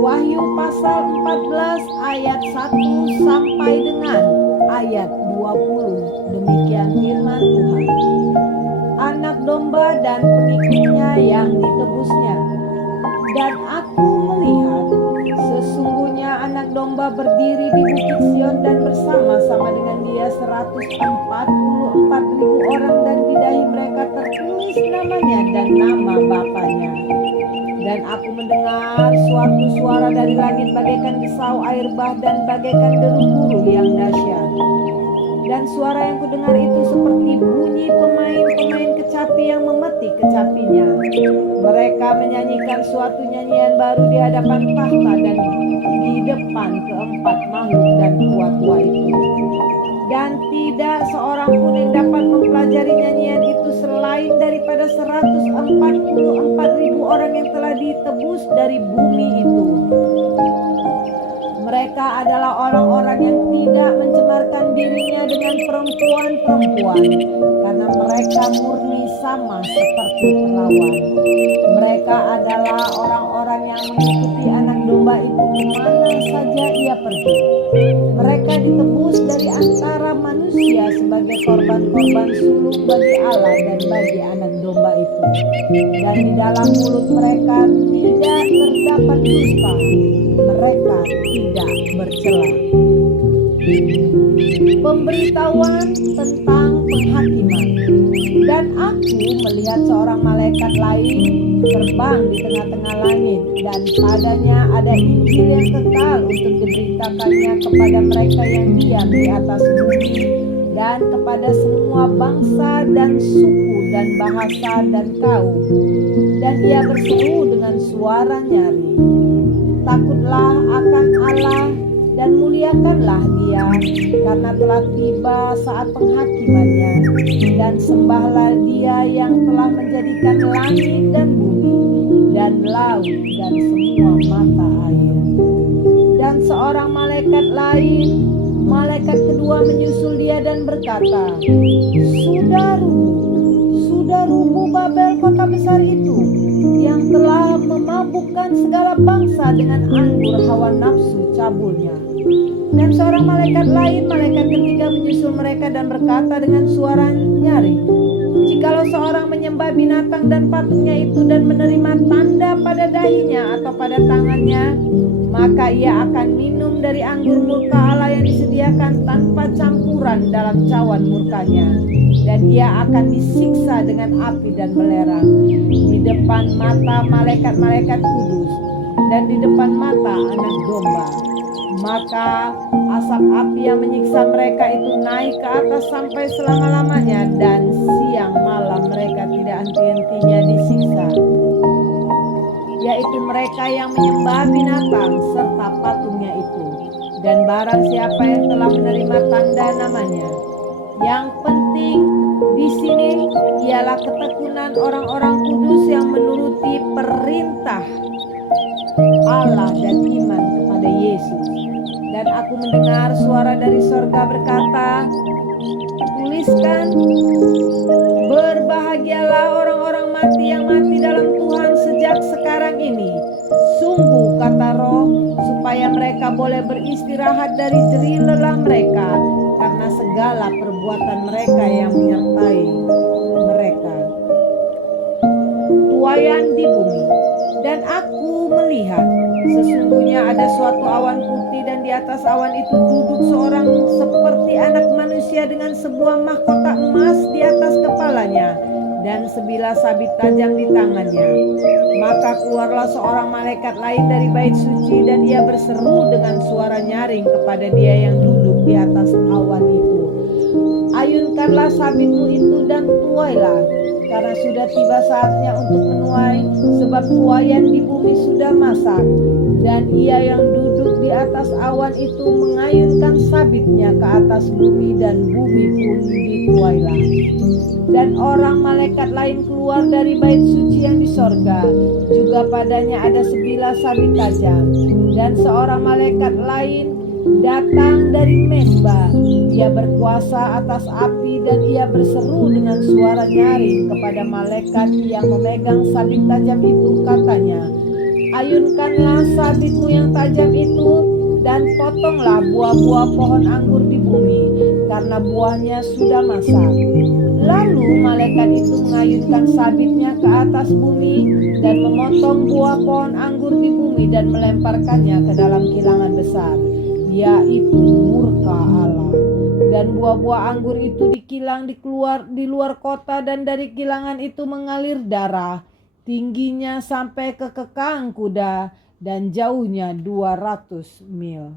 Wahyu pasal 14 ayat 1 sampai dengan ayat 20. Demikian firman Tuhan. Anak domba dan pengikutnya yang ditebusnya. Dan aku melihat sesungguhnya anak domba berdiri di bukit Sion dan bersama-sama dengan dia 144.000 orang, dan di dahi mereka tertulis namanya dan nama Bapanya. Dan aku mendengar suatu suara dari langit bagaikan desau air bah dan bagaikan deru guru yang dahsyat. Dan suara yang kudengar itu seperti bunyi pemain-pemain kecapi yang memetik kecapinya. Mereka menyanyikan suatu nyanyian baru di hadapan tahta dan di depan keempat makhluk dan tua-tua itu. Dan tidak seorang pun yang dapat mempelajari nyanyian itu selain daripada 144.000 orang yang telah ditebus dari bumi itu. Mereka adalah orang-orang yang tidak mencemarkan dirinya dengan perempuan-perempuan, karena mereka murni sama seperti perawan. Mereka adalah orang-orang yang mengikuti anak domba itu kemana saja ia pergi. Mereka ditebus dari antara manusia sebagai korban-korban sulung bagi Allah dan bagi anak domba itu. Dan di dalam mulut mereka tidak terdapat dusta. Mereka tidak bercela. Pemberitahuan tentang penghakiman. Dan aku melihat seorang malaikat lain terbang di tengah-tengah langit, dan padanya ada Injil yang kekal untuk diberitakannya kepada mereka yang diam di atas bumi, dan kepada semua bangsa dan suku dan bahasa dan kaum. Dan ia berseru dengan suara nyaring, takutlah akan Allah dan muliakanlah Dia, karena telah tiba saat penghakimannya. Dan sembahlah Dia yang telah menjadikan langit dan bumi dan laut dan semua mata air. Dan seorang malaikat lain, malaikat kedua, menyusul Dia dan berkata, Sudah rubuh Babel, kota besar itu, yang telah memabukkan segala bangsa dengan anggur hawa nafsu cabulnya. Dan seorang malaikat lain, malaikat ketiga, menyusul mereka dan berkata dengan suara nyaring, jikalau seorang menyembah binatang dan patungnya itu dan menerima tanda pada dahinya atau pada tangannya, maka ia akan minum dari anggur murka Allah yang disediakan tanpa campuran dalam cawan murkanya. Dan ia akan disiksa dengan api dan belerang di depan mata malaikat-malaikat kudus dan di depan mata anak domba. Maka asap api yang menyiksa mereka itu naik ke atas sampai selama-lamanya, dan siang malam mereka tidak henti-hentinya disiksa, yaitu mereka yang menyembah binatang serta patungnya itu, dan barang siapa yang telah menerima tanda namanya. Yang penting di sini ialah ketekunan orang-orang kudus yang menuruti perintah Allah dan iman kepada Yesus. Dan aku mendengar suara dari sorga berkata, tuliskan, berbahagialah orang-orang mati yang mati dalam Tuhan sejak sekarang ini. Sungguh, kata Roh, supaya mereka boleh beristirahat dari jerih lelah mereka, karena segala perbuatan mereka yang menyertai mereka. Tuaian di bumi. Dan aku melihat sesungguhnya ada suatu awan putih, dan di atas awan itu duduk seorang seperti anak manusia dengan sebuah mahkota emas di atas kepalanya dan sebilah sabit tajam di tangannya. Maka keluarlah seorang malaikat lain dari bait suci, dan ia berseru dengan suara nyaring kepada Dia yang duduk di atas awan itu, ayunkanlah sabitmu itu dan tuailah, karena sudah tiba saatnya untuk menuai, sebab tuaian di bumi sudah masak. Dan ia yang duduk di atas awan itu mengayunkan sabitnya ke atas bumi, dan bumi pun dituailah. Dan orang malaikat lain keluar dari bait suci yang di sorga, juga padanya ada sebilah sabit tajam. Dan seorang malaikat lain datang dari mezbah, ia berkuasa atas api, dan ia berseru dengan suara nyaring kepada malaikat yang memegang sabit tajam itu, katanya, ayunkanlah sabitmu yang tajam itu dan potonglah buah-buah pohon anggur di bumi, karena buahnya sudah masak. Lalu malaikat itu mengayunkan sabitnya ke atas bumi dan memotong buah pohon anggur di bumi dan melemparkannya ke dalam kilangan besar, yaitu murka Allah. Dan buah-buah anggur itu dikilang di luar kota, dan dari kilangan itu mengalir darah, tingginya sampai ke kekang kuda dan jauhnya 200 mil.